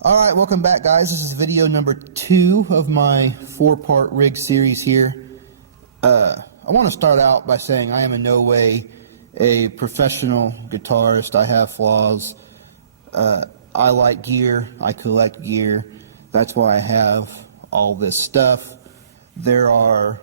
Alright, welcome back guys. This is video number 2 of my 4-part rig series here. I want to start out by saying I am in no way a professional guitarist. I have flaws. I like gear. I collect gear. That's why I have all this stuff. There are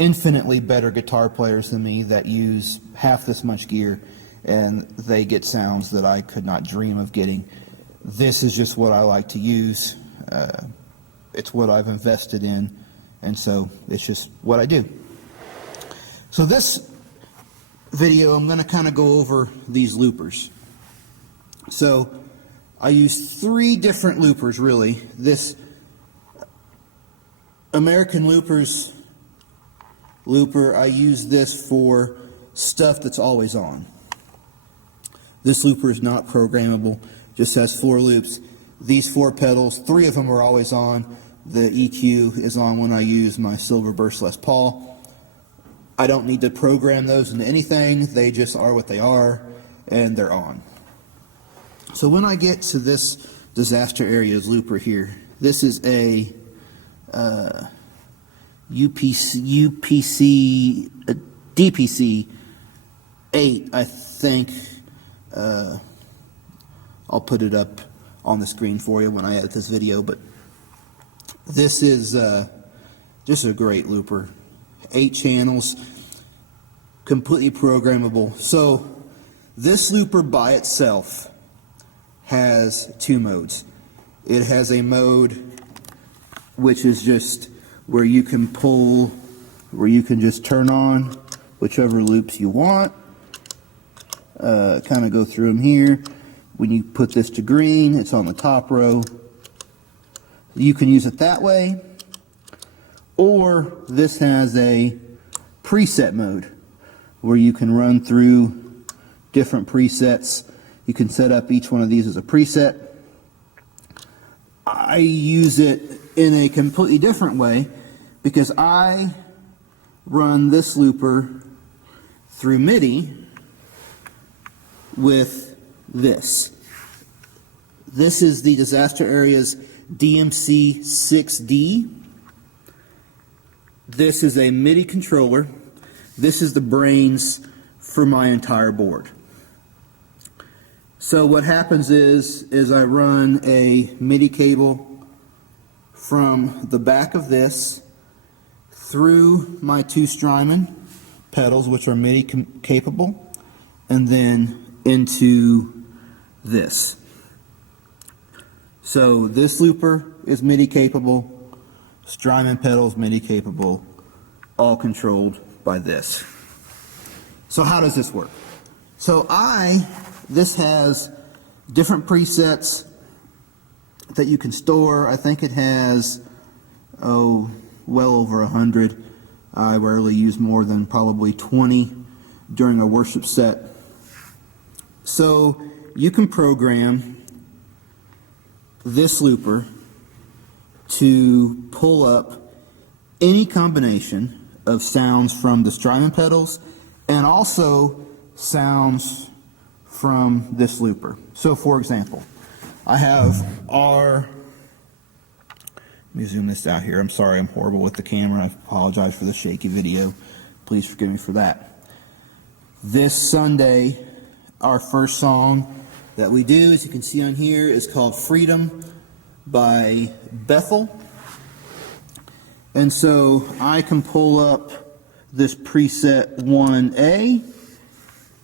infinitely better guitar players than me that use half this much gear and they get sounds that I could not dream of getting. This is just what I like to use. It's what I've invested in, and so it's just what I do. So this video, I'm going to kind of go over these loopers. So I use 3 different loopers, really. This American Loopers looper, I use this for stuff that's always on. This looper is not programmable. Just has 4 loops. These 4 pedals, 3 of them are always on. The EQ is on when I use my Silver Burst Les Paul. I don't need to program those into anything. They just are what they are, and they're on. So when I get to this Disaster Areas looper here, this is a DPC 8, I think. I'll put it up on the screen for you when I edit this video, but this is just a great looper. 8 channels, completely programmable. So this looper by itself has 2 modes. It has a mode which is just where you can pull, where you can just turn on whichever loops you want. Kind of go through them here. When you put this to green, it's on the top row. You can use it that way, or this has a preset mode where you can run through different presets. You can set up each one of these as a preset. I use it in a completely different way because I run this looper through MIDI with this. This is the Disaster Areas DMC 6D. This is a MIDI controller. This is the brains for my entire board. So what happens is I run a MIDI cable from the back of this through my 2 Strymon pedals, which are MIDI capable, and then into this. So this looper is MIDI capable, Strymon pedals MIDI capable, all controlled by this. So how does this work? So this has different presets that you can store. I think it has, well over 100. I rarely use more than probably 20 during a worship set. So you can program this looper to pull up any combination of sounds from the Strymon pedals and also sounds from this looper. So for example, I have let me zoom this out here. I'm sorry, I'm horrible with the camera. I apologize for the shaky video. Please forgive me for that. This Sunday, our first song that we do, as you can see on here, is called Freedom by Bethel. And so I can pull up this preset 1A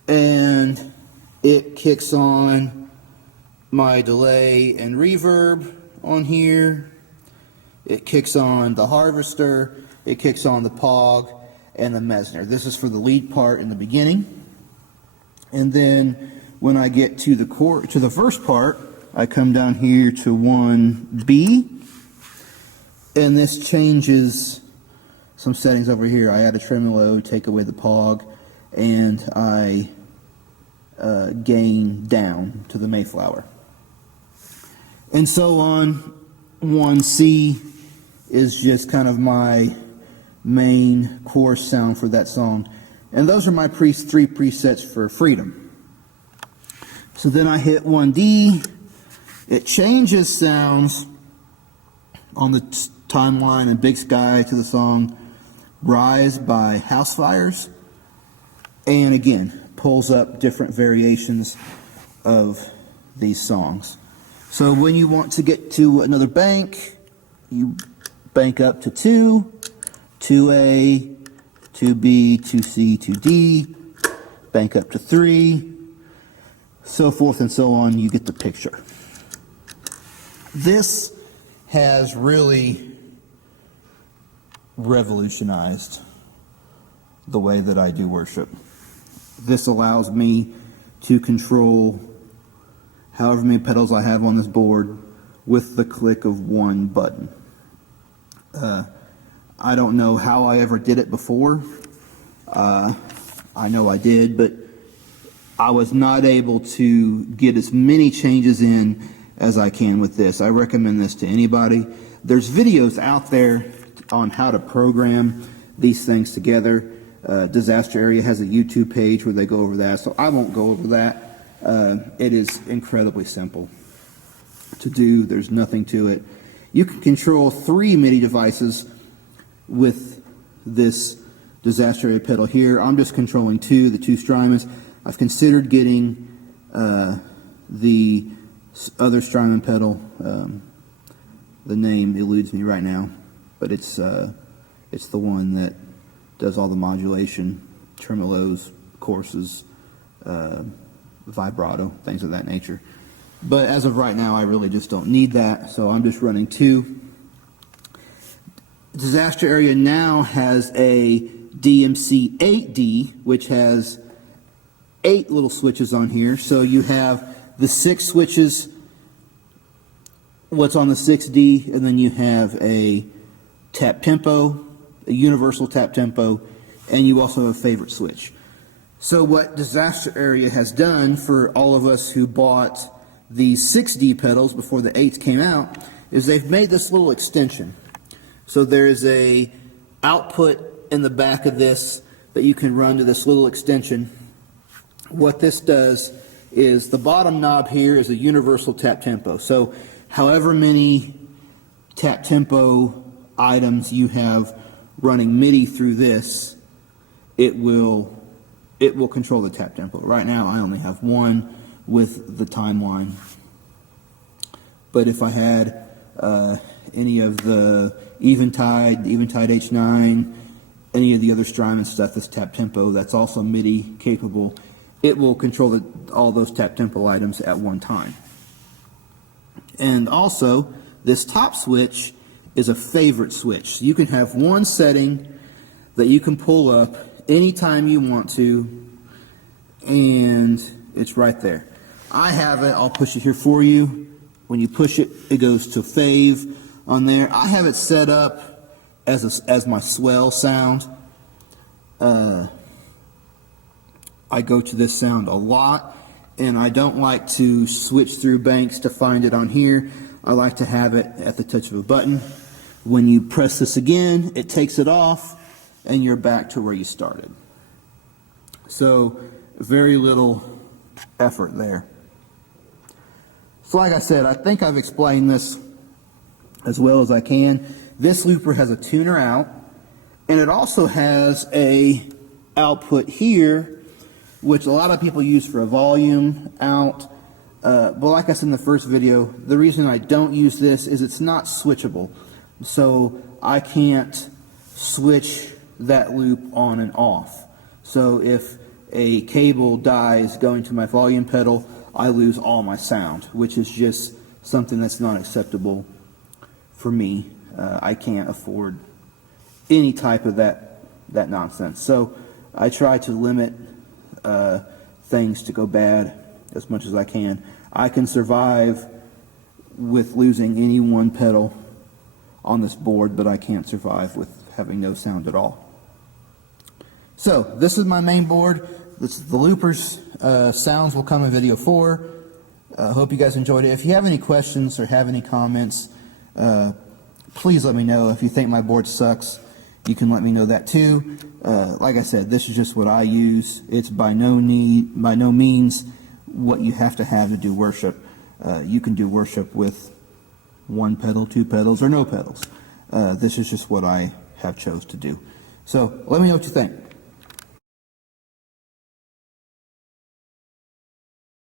and it kicks on my delay and reverb on here. It kicks on the harvester, it kicks on the Pog and the Mesner. This is for the lead part in the beginning. And then when I get to the first part, I come down here to 1B, and this changes some settings over here. I add a tremolo, take away the Pog, and I gain down to the Mayflower. And so on. 1C is just kind of my main chorus sound for that song. And those are my 3 presets for Freedom. So then I hit 1D, It changes sounds on the timeline and Big Sky to the song Rise by House Fires, and again pulls up different variations of these songs. So when you want to get to another bank, you bank up to 2, 2A, 2B, 2C, 2D, bank up to 3, so forth and so on. You get the picture. This has really revolutionized the way that I do worship. This allows me to control however many pedals I have on this board with the click of one button. I don't know how I ever did it before. I know I did, but I was not able to get as many changes in as I can with this. I recommend this to anybody. There's videos out there on how to program these things together. Disaster Area has a YouTube page where they go over that, so I won't go over that. It is incredibly simple to do. There's nothing to it. You can control 3 MIDI devices with this Disaster Area pedal here. I'm just controlling 2, the 2 Strymons. I've considered getting the other Strymon pedal. The name eludes me right now, but it's the one that does all the modulation, tremolos, courses, vibrato, things of that nature. But as of right now, I really just don't need that, so I'm just running 2. Disaster Area now has a DMC 8D, which has 8 little switches on here. So you have the 6 switches, what's on the 6D, and then you have a tap tempo, a universal tap tempo, and you also have a favorite switch. So what Disaster Area has done for all of us who bought the 6D pedals before the 8s came out is they've made this little extension. So there is a output in the back of this that you can run to this little extension. What this does is the bottom knob here is a universal tap tempo. So however many tap tempo items you have running MIDI through this, it will control the tap tempo. Right now I only have 1 with the timeline. But if I had any of the Eventide H9, any of the other Strymon stuff that's tap tempo that's also MIDI capable, it will control all those tap tempo items at one time. And also, this top switch is a favorite switch. So you can have one setting that you can pull up anytime you want to, and it's right there. I have it, I'll push it here for you. When you push it, it goes to fave on there. I have it set up as my swell sound. I go to this sound a lot, and I don't like to switch through banks to find it on here. I like to have it at the touch of a button. When you press this again, it takes it off, and you're back to where you started. So very little effort there. So like I said, I think I've explained this as well as I can. This looper has a tuner out, and it also has a output here, which a lot of people use for a volume out. But like I said in the first video, the reason I don't use this is it's not switchable. So I can't switch that loop on and off. So if a cable dies going to my volume pedal, I lose all my sound, which is just something that's not acceptable for me. I can't afford any type of that nonsense. So I try to limit things to go bad as much as I can. I can survive with losing any one pedal on this board, but I can't survive with having no sound at all. So this is my main board. This is the loopers. Sounds will come in video 4. Hope you guys enjoyed it. If you have any questions or have any comments, please let me know. If you think my board sucks, you can let me know that too. Like I said, this is just what I use. It's by no means what you have to do worship. You can do worship with one pedal, two pedals, or no pedals. This is just what I have chose to do. So let me know what you think.